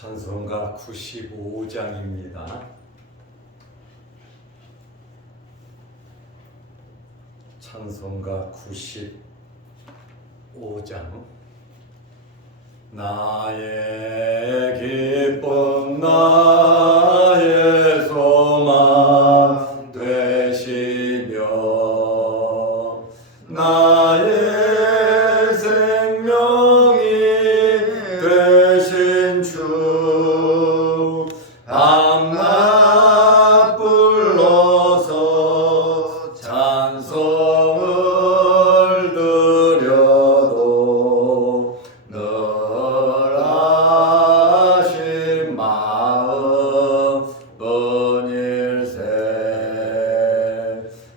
찬송가 95장입니다. 찬송가 95장. 나의 기쁨 나의 소망 되시며 나의 생명이 되신 주 밤낮 불러서 찬송을 드려도 늘 하신 마음은 일세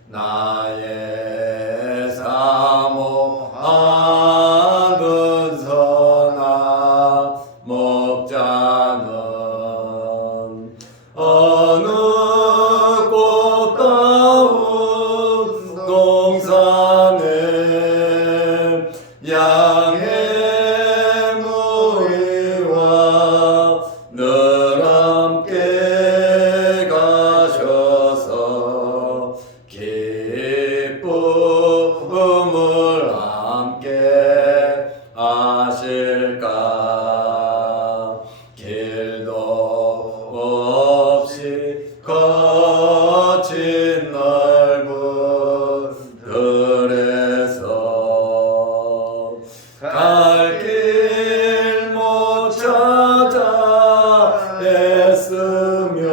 나의 사모하는 선한 목자는 어느 꽃다운 동산에 양의 무리와 늘 함께 가셔서 기쁨을 함께 하실까. 길도 없이 거친 넓은 들에서 갈 길 못 찾아 애쓰며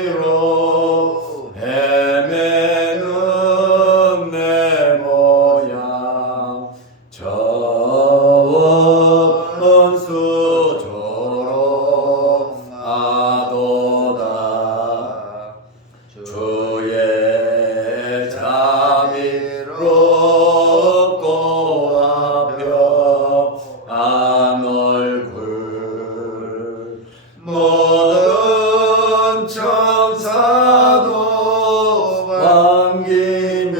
이리저리로 헤매는 내 모양 원수조로 아도다. 주의 자비롭고 화평한 얼굴 모든 천사도 반기며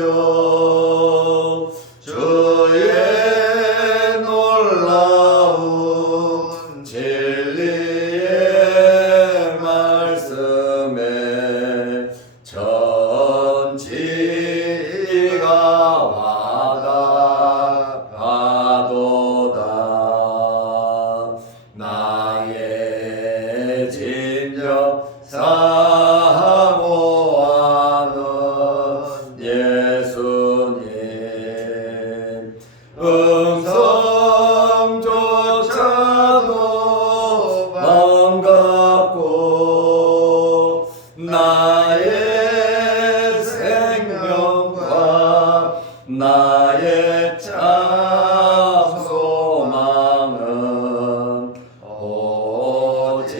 주의 놀라운 진리의 말씀에 전지가 와닿아도다. 나의 진정 사모하는 예수님 음성조차도 반갑고 나의 생명과 나의 참 소망은 오직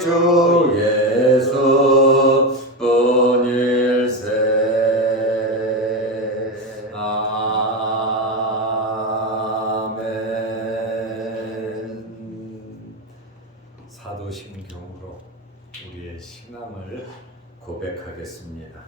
주 예수 뿐일세. 아멘. 사도신경으로 우리의 신앙을 고백하겠습니다.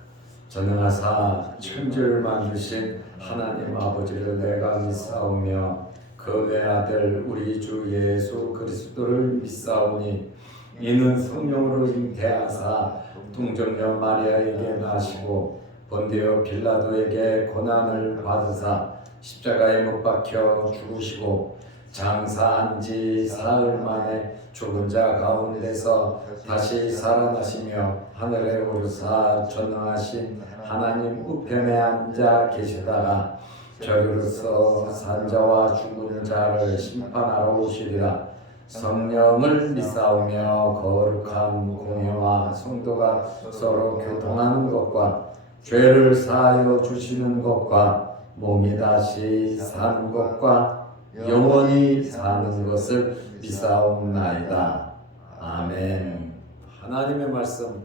전능하사 천지를 만드신 하나님 아버지를 내가 믿사오며 그 외아들 우리 주 예수 그리스도를 믿사오니 이는 성령으로 잉태하사 동정녀 마리아에게 나시고 본디오 빌라도에게 고난을 받으사 십자가에 못 박혀 죽으시고 장사한 지 사흘 만에 죽은 자 가운데서 다시 살아나시며 하늘에 오르사 전능하신 하나님 우편에 앉아 계시다가 저리로서 산자와 죽은 자를 심판하러 오시리라. 성령을 믿사오며 거룩한 공회와 성도가 서로 교통하는 것과 죄를 사하여 주시는 것과 몸이 다시 사는 것과 영원히 사는 것을 믿사옵나이다. 아멘. 하나님의 말씀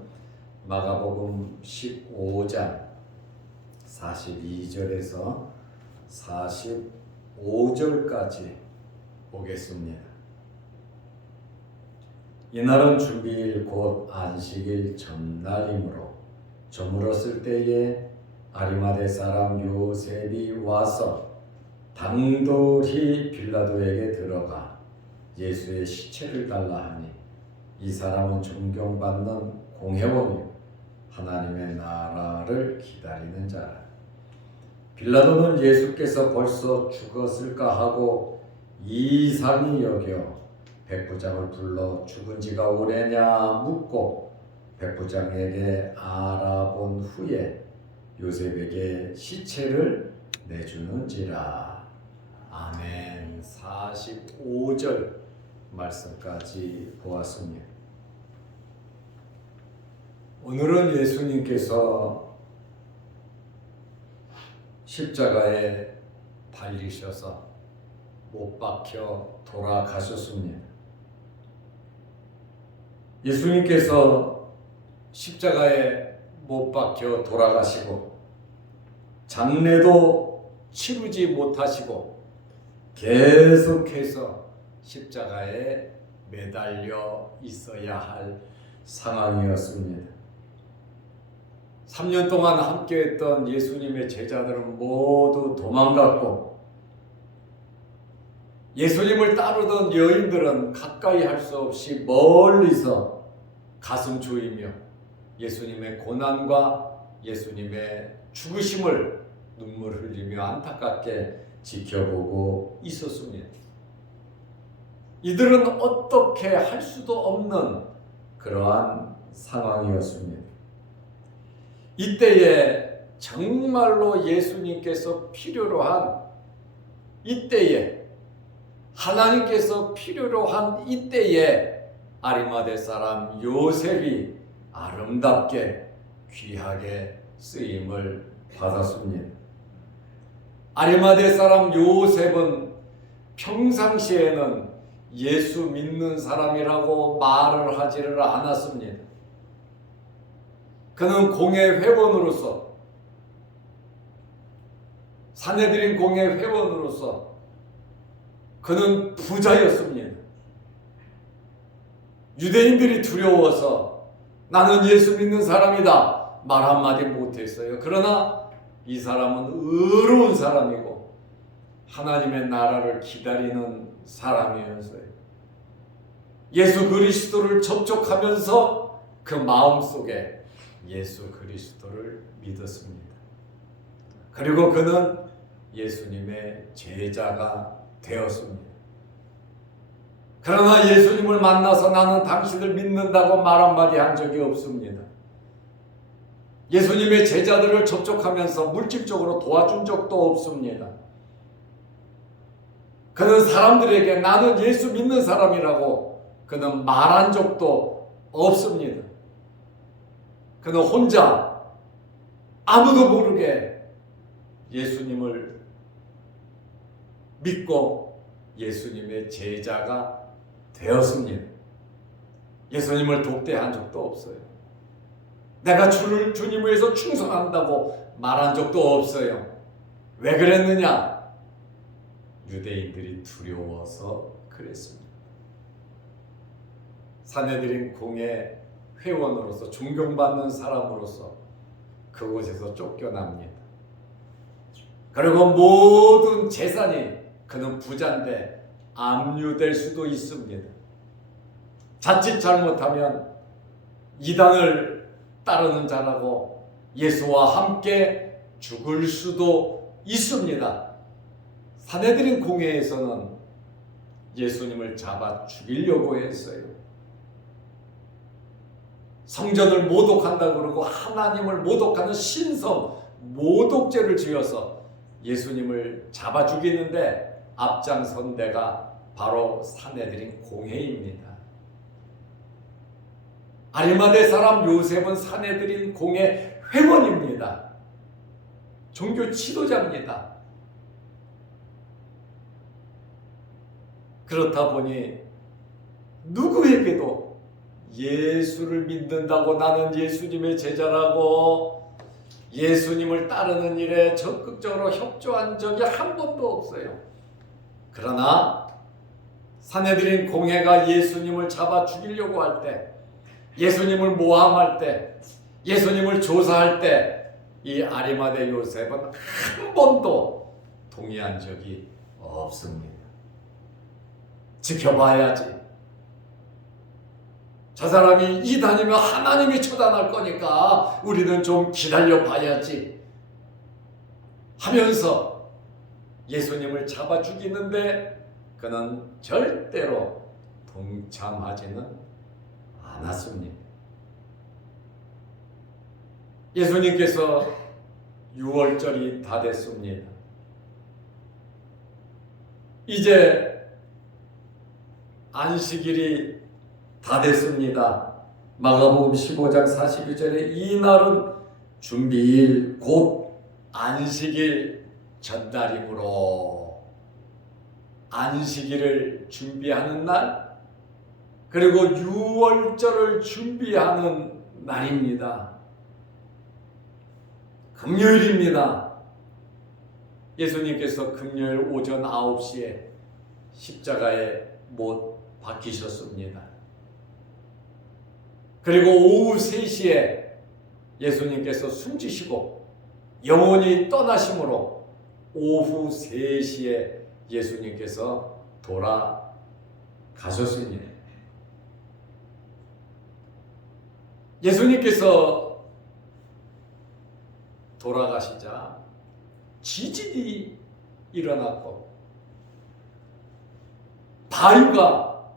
마가복음 15장 42절에서 45절까지 보겠습니다. 이날은 주비일 곧 안식일 전날이므로 저물었을 때에 아리마대 사람 요셉이 와서 당돌이 빌라도에게 들어가 예수의 시체를 달라 하니 이 사람은 존경받는 공회원이요 하나님의 나라를 기다리는 자라. 빌라도는 예수께서 벌써 죽었을까 하고 이상히 여겨 백부장을 불러 죽은 지가 오래냐 묻고 백부장에게 알아본 후에 요셉에게 시체를 내주는지라. 아멘. 45절 말씀까지 보았습니다. 오늘은 예수님께서 십자가에 달리셔서 못 박혀 돌아가셨습니다. 예수님께서 십자가에 못 박혀 돌아가시고 장례도 치르지 못하시고 계속해서 십자가에 매달려 있어야 할 상황이었습니다. 3년 동안 함께했던 예수님의 제자들은 모두 도망갔고 예수님을 따르던 여인들은 가까이 할 수 없이 멀리서 가슴 조이며 예수님의 고난과 예수님의 죽으심을 눈물 흘리며 안타깝게 지켜보고 있었습니다. 이들은 어떻게 할 수도 없는 그러한 상황이었습니다. 이때에 정말로 예수님께서 필요로 한 이때에 하나님께서 필요로 한 이때에 아리마대 사람 요셉이 아름답게 귀하게 쓰임을 받았습니다. 아리마대 사람 요셉은 평상시에는 예수 믿는 사람이라고 말을 하지를 않았습니다. 그는 공회 회원으로서 산헤드린 공회 회원으로서 그는 부자였습니다. 유대인들이 두려워서 나는 예수 믿는 사람이다 말 한마디 못했어요. 그러나 이 사람은 의로운 사람이고 하나님의 나라를 기다리는 사람이었어요. 예수 그리스도를 접촉하면서 그 마음속에 예수 그리스도를 믿었습니다. 그리고 그는 예수님의 제자가 되었습니다. 그러나 예수님을 만나서 나는 당신을 믿는다고 말 한마디 한 적이 없습니다. 예수님의 제자들을 접촉하면서 물질적으로 도와준 적도 없습니다. 그는 사람들에게 나는 예수 믿는 사람이라고 그는 말한 적도 없습니다. 그는 혼자 아무도 모르게 예수님을 믿고 예수님의 제자가 되었습니다. 예수님을 독대한 적도 없어요. 내가 주님을 위해서 충성한다고 말한 적도 없어요. 왜 그랬느냐? 유대인들이 두려워서 그랬습니다. 산헤드린 공회 회원으로서 존경받는 사람으로서 그곳에서 쫓겨납니다. 그리고 모든 재산이 그는 부자인데 압류될 수도 있습니다. 자칫 잘못하면 이단을 따르는 자라고 예수와 함께 죽을 수도 있습니다. 산헤드린 공회에서는 예수님을 잡아 죽이려고 했어요. 성전을 모독한다고 그러고 하나님을 모독하는 신성 모독죄를 지어서 예수님을 잡아 죽이는데 앞장선 데가 바로 산헤드린 공회입니다. 아리마대 사람 요셉은 산헤드린 공회 회원입니다. 종교 지도자입니다. 그렇다 보니 누구에게도 예수를 믿는다고 나는 예수님의 제자라고 예수님을 따르는 일에 적극적으로 협조한 적이 한 번도 없어요. 그러나 산헤드린 공회가 예수님을 잡아 죽이려고 할 때, 예수님을 모함할 때, 예수님을 조사할 때 이 아리마대 요셉은 한 번도 동의한 적이 없습니다. 지켜봐야지. 저 사람이 이단이면 하나님이 처단할 거니까 우리는 좀 기다려 봐야지 하면서 예수님을 잡아 죽이는데 그는 절대로 동참하지는 않았습니다. 예수님께서 6월절이 다 됐습니다. 이제 안식일이 다 됐습니다. 마가복음 15장 42절에 이날은 준비일 곧 안식일 전날이므로 안식일을 준비하는 날 그리고 6월절을 준비하는 날입니다. 금요일입니다. 예수님께서 금요일 오전 9시에 십자가에 못 박히셨습니다. 그리고 오후 3시에 예수님께서 숨지시고 영원히 떠나심으로 오후 3시에 예수님께서 돌아가셨습니다. 예수님께서 돌아가시자 지진이 일어났고 바위가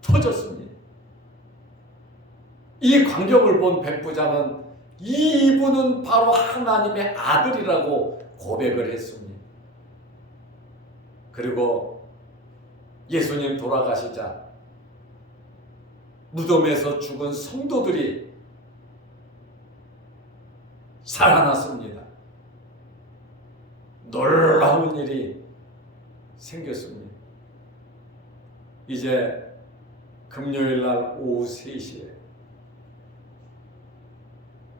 터졌습니다. 이 광경을 본 백부장은 이분은 바로 하나님의 아들이라고 고백을 했습니다. 그리고 예수님 돌아가시자 무덤에서 죽은 성도들이 살아났습니다. 놀라운 일이 생겼습니다. 이제 금요일 날 오후 3시에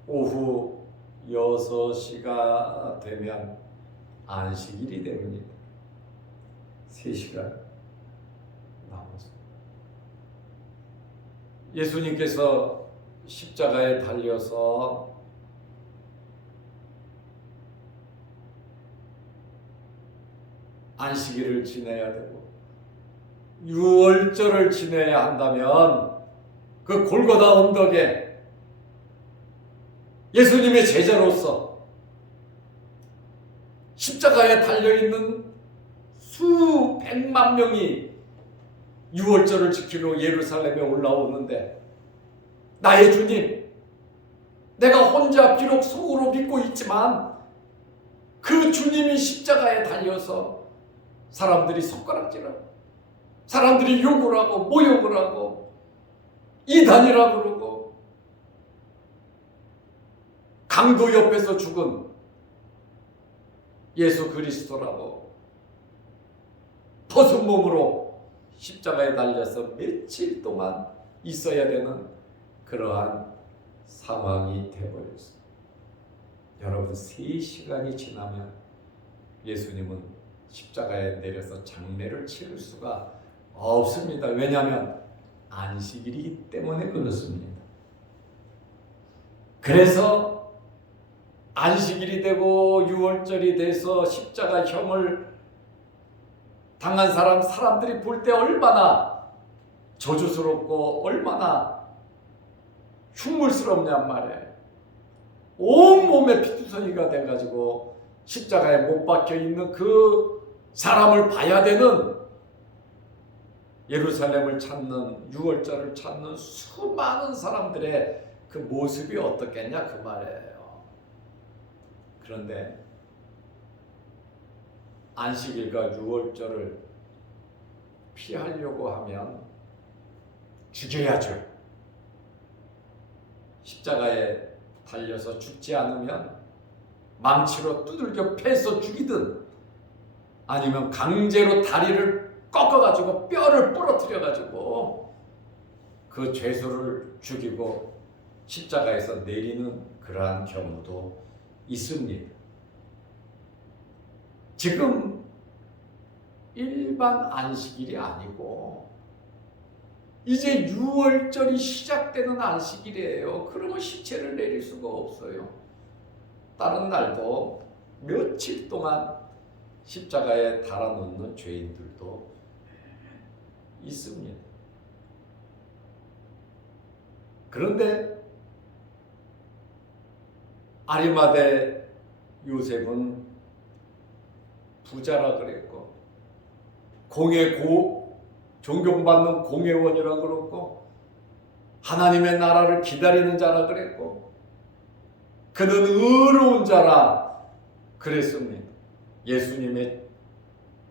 오후 6시가 되면 안식일이 됩니다. 3시간 남았습니다. 예수님께서 십자가에 달려서 안식일을 지내야 되고 6월절을 지내야 한다면 그 골고다 언덕에 예수님의 제자로서 십자가에 달려있는 수백만 명이 6월절을 지키러 예루살렘에 올라오는데 나의 주님, 내가 혼자 비록 속으로 믿고 있지만 그 주님이 십자가에 달려서 사람들이 손가락질하고 사람들이 욕을 하고 모욕을 하고 이단이라고 그러고 강도 옆에서 죽은 예수 그리스도라고 벗은 몸으로 십자가에 달려서 며칠 동안 있어야 되는 그러한 상황이 되어버렸어요. 여러분 3시간이 지나면 예수님은 십자가에 내려서 장례를 치를 수가 없습니다. 왜냐하면 안식일이기 때문에 그렇습니다. 그래서 안식일이 되고 6월절이 돼서 십자가형을 당한 사람들이 볼 때 얼마나 저주스럽고 얼마나 흉물스럽냔 말이에요. 온몸에 피투성이가 돼가지고 십자가에 못 박혀 있는 그 사람을 봐야 되는 예루살렘을 찾는 6월절을 찾는 수많은 사람들의 그 모습이 어떻겠냐 그 말이에요. 그런데 안식일과 6월절을 피하려고 하면 죽여야죠. 십자가에 달려서 죽지 않으면 망치로 두들겨 패서 죽이든 아니면 강제로 다리를 꺾어가지고 뼈를 부러뜨려가지고 그 죄수를 죽이고 십자가에서 내리는 그러한 경우도 있습니다. 지금 일반 안식일이 아니고 이제 6월절이 시작되는 안식일이에요. 그러면 시체를 내릴 수가 없어요. 다른 날도 며칠 동안 십자가에 달아놓는 죄인들도 있습니다. 그런데 아리마대 요셉은 부자라 그랬고 존경받는 공회원이라 그랬고 하나님의 나라를 기다리는 자라 그랬고 그는 의로운 자라 그랬습니다. 예수님의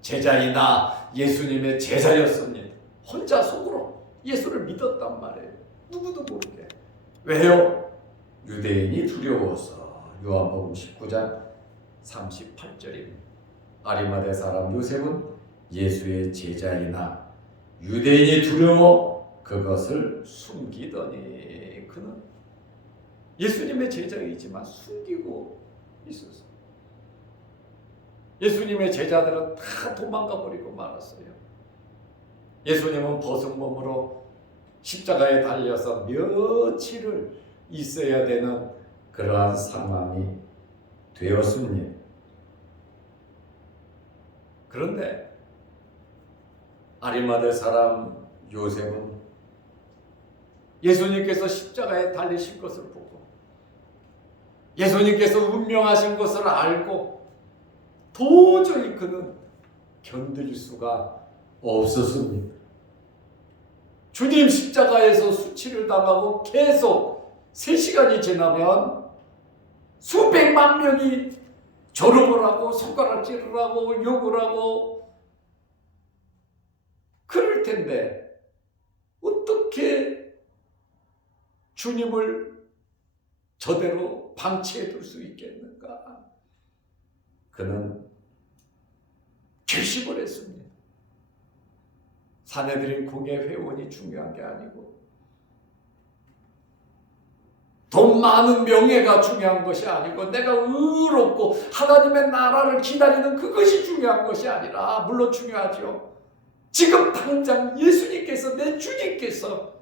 제자이나 예수님의 제자였습니다. 혼자 속으로 예수를 믿었단 말이에요. 누구도 모르게. 왜요? 유대인이 두려워서. 요한복음 19장 38절입니다. 아리마대 사람 요셉은 예수의 제자이나 유대인이 두려워 그것을 숨기더니 그는 예수님의 제자이지만 숨기고 있었어요. 예수님의 제자들은 다 도망가 버리고 말았어요. 예수님은 벗은 몸으로 십자가에 달려서 며칠을 있어야 되는 그러한 상황이 되었습니다. 그런데 아리마대 사람 요셉은 예수님께서 십자가에 달리신 것을 보고 예수님께서 운명하신 것을 알고 도저히 그는 견딜 수가 없었습니다. 주님 십자가에서 수치를 당하고 계속 3시간이 지나면 수백만 명이 졸업을 하고 손가락질을 하고 욕을 하고 그럴 텐데 어떻게 주님을 저대로 방치해 둘 수 있겠는가? 그는 결심을 했습니다. 사내들인 공예 회원이 중요한 게 아니고 돈 많은 명예가 중요한 것이 아니고 내가 의롭고 하나님의 나라를 기다리는 그것이 중요한 것이 아니라 물론 중요하죠. 지금 당장 예수님께서 내 주님께서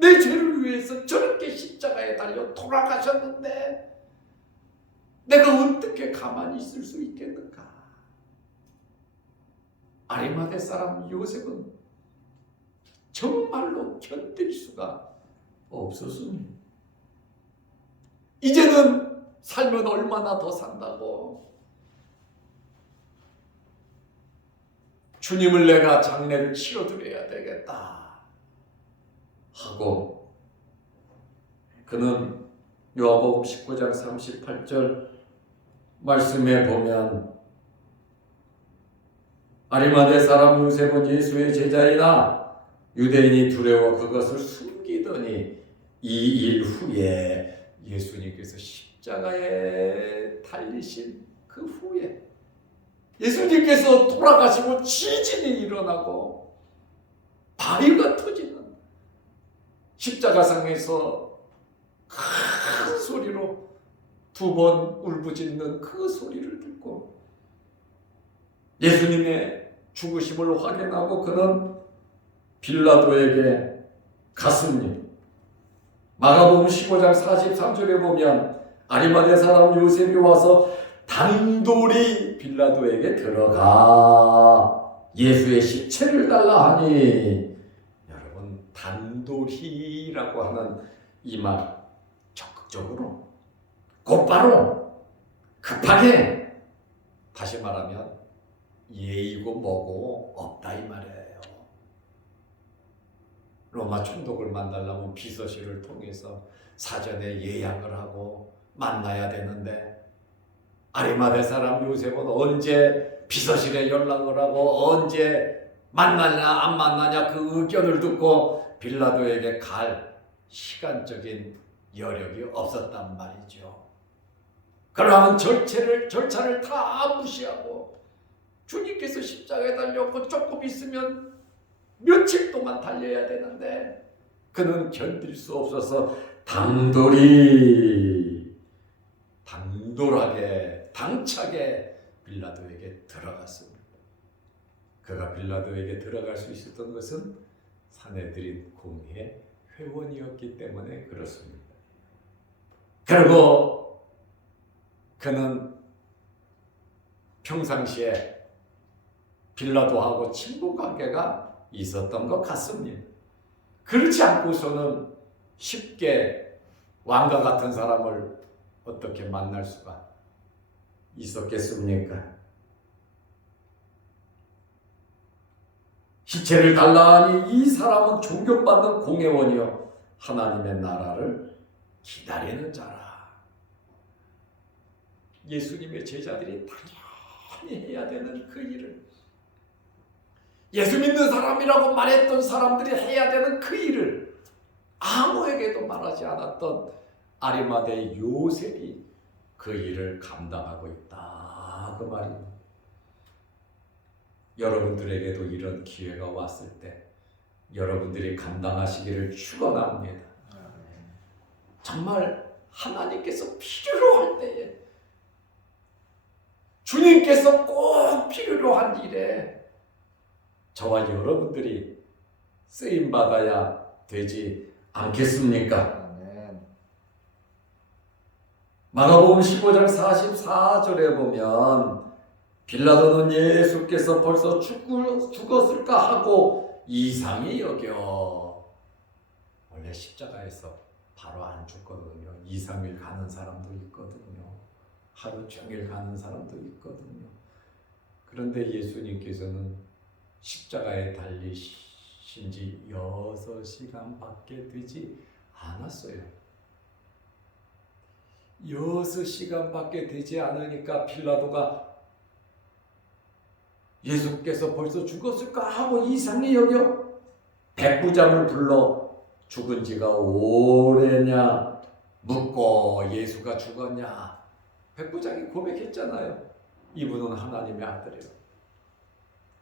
내 죄를 위해서 저렇게 십자가에 달려 돌아가셨는데 내가 어떻게 가만히 있을 수 있겠는가? 아리마대 사람 요셉은 정말로 견딜 수가 없었습니다. 이제는 살면 얼마나 더 산다고. 주님을 내가 장례를 치러드려야 되겠다 하고 그는 요한복음 19장 38절 말씀에 보면 아리마대 사람 요셉은 예수의 제자이나 유대인이 두려워 그것을 숨기더니 이 일 후에 예수님께서 십자가에 달리신 그 후에 예수님께서 돌아가시고 지진이 일어나고 바위가 터지는 십자가상에서 큰 소리로 2번 울부짖는 그 소리를 듣고 예수님의 죽으심을 확인하고 그는 빌라도에게 갔습니다. 마가복음 15장 43절에 보면 아리마대 사람 요셉이 와서 단돌이 빌라도에게 들어가 예수의 시체를 달라 하니 여러분 단돌이라고 하는 이 말 적극적으로 곧바로 급하게 다시 말하면 예의고 뭐고 없다 이 말이에요. 로마 총독을 만나려면 비서실을 통해서 사전에 예약을 하고 만나야 되는데 아리마대 사람 요셉은 언제 비서실에 연락을 하고 언제 만나냐 안 만나냐 그 의견을 듣고 빌라도에게 갈 시간적인 여력이 없었단 말이죠. 그러면 절차를 다 무시하고 주님께서 십자가에 달렸고 조금 있으면 며칠 동안 달려야 되는데 그는 견딜 수 없어서 당돌하게 당차게 빌라도에게 들어갔습니다. 그가 빌라도에게 들어갈 수 있었던 것은 사내들인 공회 회원이었기 때문에 그렇습니다. 그리고 그는 평상시에 빌라도하고 친분 관계가 있었던 것 같습니다. 그렇지 않고서는 쉽게 왕과 같은 사람을 어떻게 만날 수가 있었겠습니까? 시체를 달라 하니 이 사람은 존경받는 공회원이요 하나님의 나라를 기다리는 자라. 예수님의 제자들이 당연히 해야 되는 그 일을, 예수 믿는 사람이라고 말했던 사람들이 해야 되는 그 일을 아무에게도 말하지 않았던 아리마대 요셉이 그 일을 감당하고 있다, 그 말입니다. 여러분들에게도 이런 기회가 왔을 때 여러분들이 감당하시기를 축원합니다. 정말 하나님께서 필요로 할 때에, 주님께서 꼭 필요로 한 일에 저와 여러분들이 쓰임받아야 되지 않겠습니까? 마가복음 15장 44절에 보면 빌라도는 예수께서 벌써 죽었을까 하고 이상히 여겨. 원래 십자가에서 바로 안 죽거든요. 2, 3일 가는 사람도 있거든요. 하루 종일 가는 사람도 있거든요. 그런데 예수님께서는 십자가에 달리신 지 6시간밖에 되지 않았어요. 6시간밖에 되지 않으니까 빌라도가 예수께서 벌써 죽었을까 하고 이상히 여겨 백부장을 불러 죽은 지가 오래냐 묻고 예수가 죽었냐. 백부장이 고백했잖아요. 이분은 하나님의 아들이에요.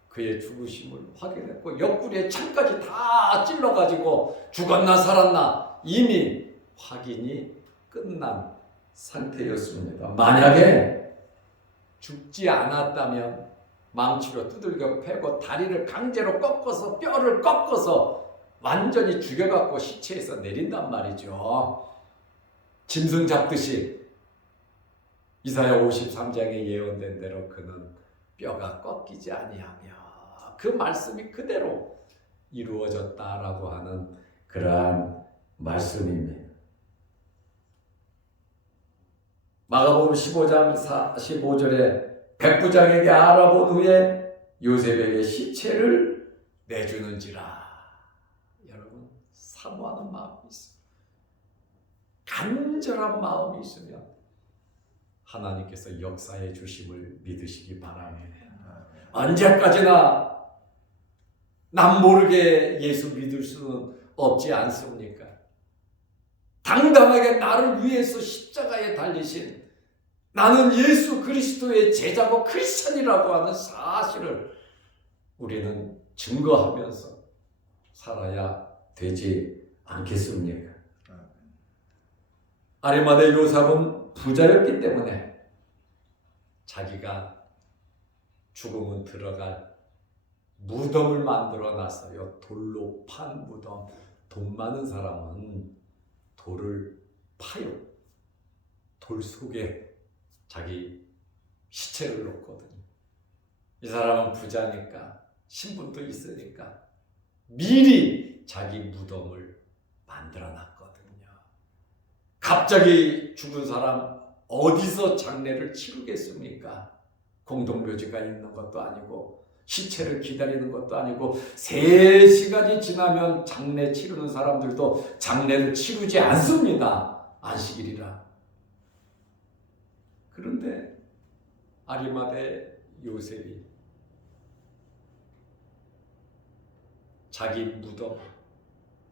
그의 죽으심을 확인했고 옆구리에 창까지 다 찔러가지고 죽었나 살았나 이미 확인이 끝난 상태였습니다. 만약에 죽지 않았다면 망치로 두들겨 패고 다리를 강제로 꺾어서 뼈를 꺾어서 완전히 죽여갖고 시체에서 내린단 말이죠. 짐승 잡듯이 이사야 53장에 예언된 대로 그는 뼈가 꺾이지 아니하며 그 말씀이 그대로 이루어졌다라고 하는 그러한 말씀입니다. 마가복음 15장 45절에 백부장에게 알아본 후에 요셉에게 시체를 내주는지라. 여러분, 사모하는 마음이 있습니다. 간절한 마음이 있으면 하나님께서 역사해 주심을 믿으시기 바랍니다. 언제까지나 남 모르게 예수 믿을 수는 없지 않습니까? 당당하게 나를 위해서 십자가에 달리신, 나는 예수 그리스도의 제자고 크리스천이라고 하는 사실을 우리는 증거하면서 살아야 되지 않겠습니까? 아리마대 요셉은 부자였기 때문에 자기가 죽으면 들어갈 무덤을 만들어 놨어요. 돌로 판 무덤. 돈 많은 사람은 돌을 파요. 돌 속에 자기 시체를 놓거든요. 이 사람은 부자니까 신분도 있으니까 미리 자기 무덤을 만들어 놨거든요. 갑자기 죽은 사람 어디서 장례를 치르겠습니까? 공동묘지가 있는 것도 아니고 시체를 기다리는 것도 아니고 3시간이 지나면 장례 치르는 사람들도 장례를 치르지 않습니다. 안식일이라. 그런데 아리마대 요셉이 자기 무덤,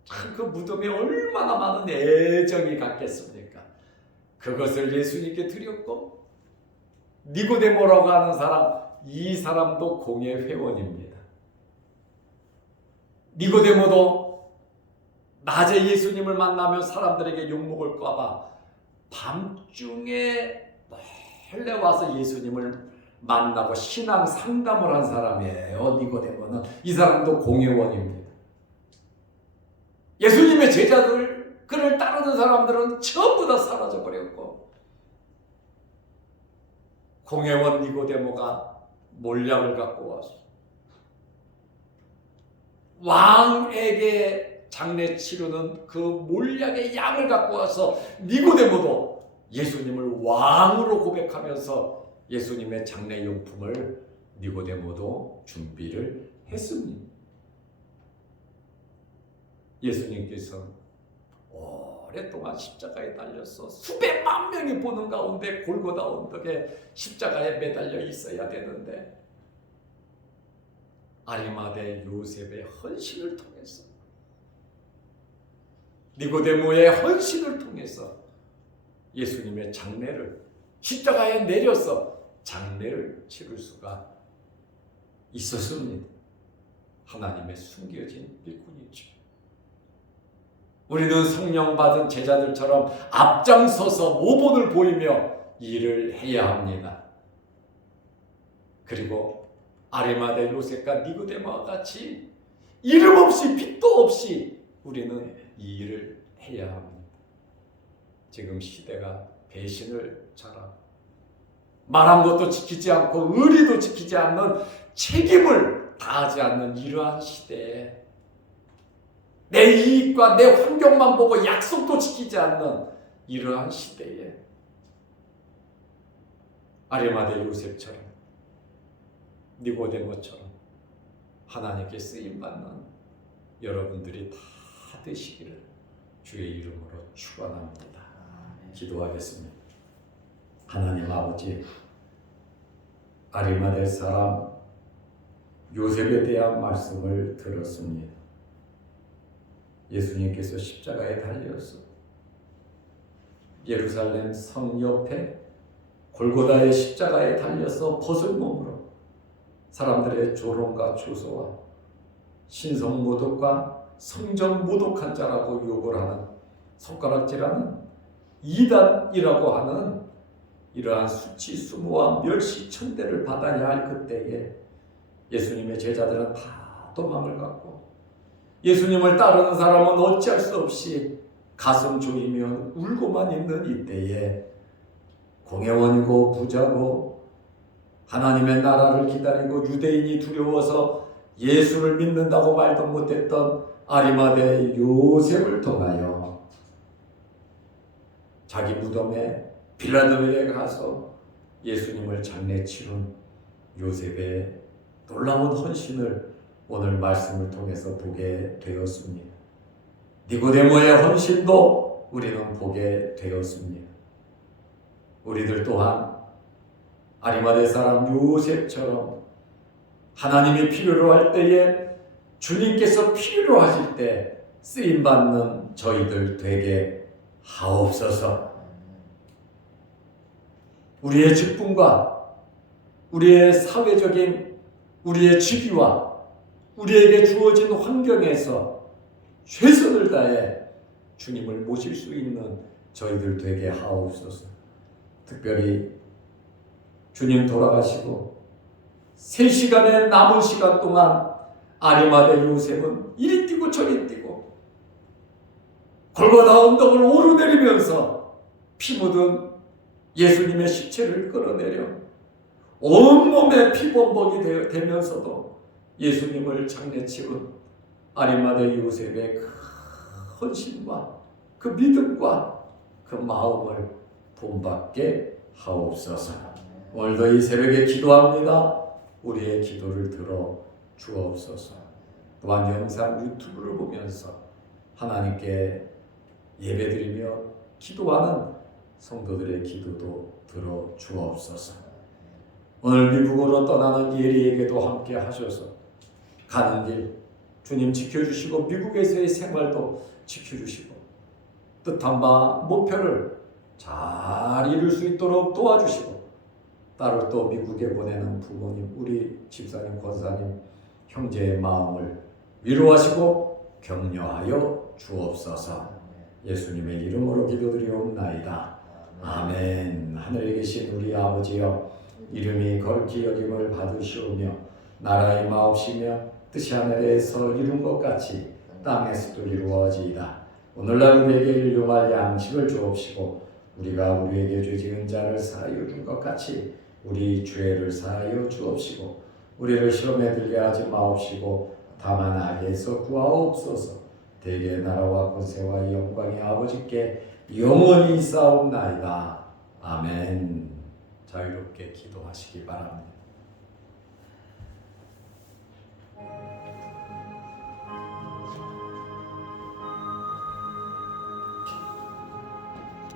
참 그 무덤에 얼마나 많은 애정이 갔겠습니까? 그것을 예수님께 드렸고, 니고데모라고 하는 사람, 이 사람도 공예 회원입니다. 니고데모도 낮에 예수님을 만나면 사람들에게 욕먹을까 봐 밤중에 몰래 와서 예수님을 만나고 신앙 상담을 한 사람이에요. 니고데모는. 이 사람도 공회원입니다. 예수님의 제자들, 그를 따르는 사람들은 전부 다 사라져버렸고 공회원 니고데모가 몰약을 갖고 와서 왕에게 장례 치르는 그 몰약의 양을 갖고 와서 니고데모도 예수님을 왕으로 고백하면서 예수님의 장례용품을 니고데모도 준비를 했습니다. 예수님께서 오랫동안 십자가에 달려서 수백만 명이 보는 가운데 골고다 언덕에 십자가에 매달려 있어야 되는데 아리마대 요셉의 헌신을 통해서 니고데모의 헌신을 통해서 예수님의 장례를 십자가에 내려서 장례를 치를 수가 있었습니다. 하나님의 숨겨진 일꾼이죠. 우리는 성령 받은 제자들처럼 앞장서서 모본을 보이며 일을 해야 합니다. 그리고 아리마대 요셉과 니고데모와 같이 이름 없이 빚도 없이 우리는 이 일을 해야 합니다. 지금 시대가 배신을 잘하고 말한 것도 지키지 않고 의리도 지키지 않는 책임을 다하지 않는 이러한 시대에 내 이익과 내 환경만 보고 약속도 지키지 않는 이러한 시대에 아리마대 요셉처럼 니고데모처럼 하나님께 쓰임받는 여러분들이 다 되시기를 주의 이름으로 축원합니다. 기도하겠습니다. 하나님 아버지, 아리마대 사람 요셉에 대한 말씀을 들었습니다. 예수님께서 십자가에 달려서 예루살렘 성 옆에 골고다의 십자가에 달려서 벗은 몸으로 사람들의 조롱과 조소와 신성 모독과 성전 모독한 자라고 욕을 하는 손가락질하는 이단이라고 하는 이러한 수치수모와 멸시천대를 받아야 할 그때에 예수님의 제자들은 다 도망을 갖고 예수님을 따르는 사람은 어찌할 수 없이 가슴 조이며 울고만 있는 이때에 공회원이고 부자고 하나님의 나라를 기다리고 유대인이 두려워서 예수를 믿는다고 말도 못했던 아리마대 요셉을 통하여 자기 무덤에 빌라도에 가서 예수님을 장례 치른 요셉의 놀라운 헌신을 오늘 말씀을 통해서 보게 되었습니다. 니고데모의 헌신도 우리는 보게 되었습니다. 우리들 또한 아리마대 사람 요셉처럼 하나님이 필요로 할 때에 주님께서 필요로 하실 때 쓰임받는 저희들 되게 하옵소서. 우리의 직분과 우리의 사회적인 우리의 직위와 우리에게 주어진 환경에서 최선을 다해 주님을 모실 수 있는 저희들 되게 하옵소서. 특별히 주님 돌아가시고 3시간의 남은 시간 동안 아리마대 요셉은 이리 뛰고 저리 뛰고 골고다 언덕을 오르내리면서 피 묻은 예수님의 시체를 끌어내려 온몸에 피범벅이 되면서도 예수님을 장례치른 아리마대 요셉의 그 헌신과 그 믿음과 그 마음을 본받게 하옵소서. 오늘도 이 새벽에 기도합니다. 우리의 기도를 들어 주옵소서. 또한 영상 유튜브를 보면서 하나님께 예배드리며 기도하는 성도들의 기도도 들어 주옵소서. 오늘 미국으로 떠나는 예리에게도 함께 하셔서 가는 길 주님 지켜주시고 미국에서의 생활도 지켜주시고 뜻한 바 목표를 잘 이룰 수 있도록 도와주시고 따로 또 미국에 보내는 부모님, 우리 집사님, 권사님, 형제의 마음을 위로하시고 격려하여 주옵소서. 예수님의 이름으로 기도드리옵나이다. 아멘. 하늘에 계신 우리 아버지여, 이름이 거룩히 여김을 받으시오며 나라의 마옵시며 뜻이 하늘에서 이룬 것 같이 땅에서도 이루어지이다. 오늘날 우리에게 일용할 양식을 주옵시고 우리가 우리에게 죄 지은 자를 사하여 준 것 같이 우리 죄를 사하여 주옵시고 우리를 시험에 들게 하지 마옵시고 다만 악에서 구하옵소서. 대개의 나라와 권세와 영광이 아버지께 영원히 있사옵나이다. 아멘. 자유롭게 기도하시기 바랍니다.